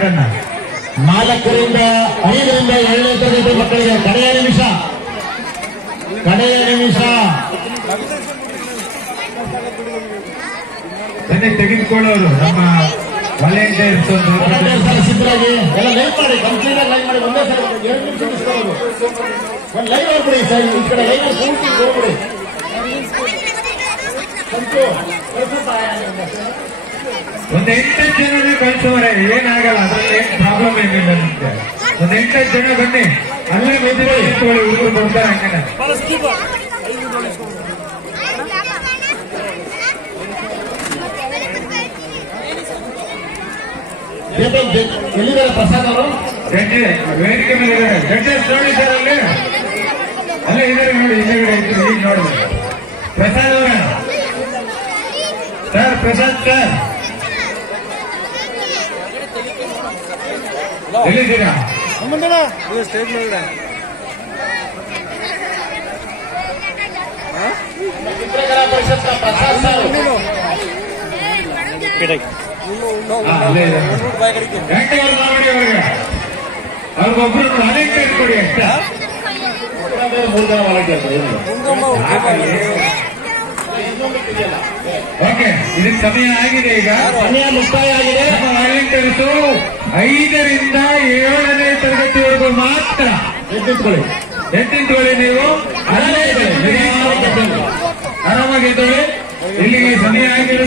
ಗಂಟನ್ನ 4ರಿಂದ 5ರಿಂದ 7ನೇ ತರಗತಿ ಮಕ್ಕಳಿಗೆ ಕಡೆಯ ನಿಮಿಷ ಬನ್ನಿ ತೆಗೆದುಕೊಳ್ಳೋರು ನಮ್ಮ ವಾಲಂಟಿಯರ್ಸ್ ಸಿದ್ಧರಾಗಿ ಎಲ್ಲ ಲೈವ್ ಮಾಡಿ ಕಂಪ್ಲೀಟ್ ಆಗಿ ಲೈವ್ ಮಾಡಿ ಒಂದೇ ಸಲ 2 ನಿಮಿಷ ಇಸ್ಕೊಳ್ಳೋದು ಒಂದು ಲೈವ್ ಮಾಡ್ಬಿಡಿ ಸರ್ ಈ ಕಡೆ ಲೈವ್ ಪೂರ್ತಿ ಹೋಗ್ಬಿಡಿ ಒಂದು 8 ಜನನೇ ಕಳಿಸೋರೆ ಏನಾಗಲ್ಲ ಅದ್ರಲ್ಲಿ ಏನ್ ಪ್ರಾಬ್ಲಮ್ ಏನಿಲ್ಲ ನಿಮ್ಗೆ ಒಂದು 8 ಜನ ಬನ್ನಿ ಅಲ್ಲೇ ಮೆದುಳು ಇಟ್ಕೊಳ್ಳಿ ಹುಡುಗರು ಬರ್ತಾರೆ ಹಂಗೇನೆ ಎಲ್ಲಿದ್ದಾರೆ ಪ್ರಸಾದ್ ಅವರು ವೇದಿಕೆ ಮೇಲೆ ಇದ್ದಾರೆ ಜಡ್ಜಸ್ ನೋಡಿ ಸರ್ ಅಲ್ಲೇ ಇದ್ದಾರೆ ನೋಡಿ ಹಿಂದೆಗಡೆ ಇದ್ರು ಈಗ ನೋಡಿದ್ರೆ ಪ್ರಸಾದ್ ಅವರ ಸರ್ ಪ್ರಸಾದ್ ಸರ್ ಎಲ್ಲಿದ್ದೀರಾ ಸ್ಟೇಜ್ ಮೇಲೆ ಚಿತ್ರಕಲಾ ಪರಿಷತ್ನ ಪ್ರಸಾದ್ ಸರ್ ಅವ್ರಿಗೊಬ್ರು ವಾಲಂಟಿಯರ್ ಕೊಡಿ ಅಷ್ಟ 3 ಜನ ವಾಲಂಟಿಯರ್ ಓಕೆ ಇದಕ್ಕೆ ಸಮಯ ಆಗಿದೆ ಈಗ ಸಮಯ ಮುಕ್ತಾಯ ಆಗಿದೆ ನಮ್ಮ ವಾಲಂಟಿಯರ್ಸು 5ರಿಂದ 7ನೇ ತರಗತಿವರೆಗೂ ಮಾತ್ರ ಎತ್ತಿಂತ್ಕೊಳ್ಳಿ ನೀವು ಆರಾಮಾಗಿ ಎದ್ದೇಳಿ ಇಲ್ಲಿಗೆ ಸಮಯ ಆಗಿದೆ.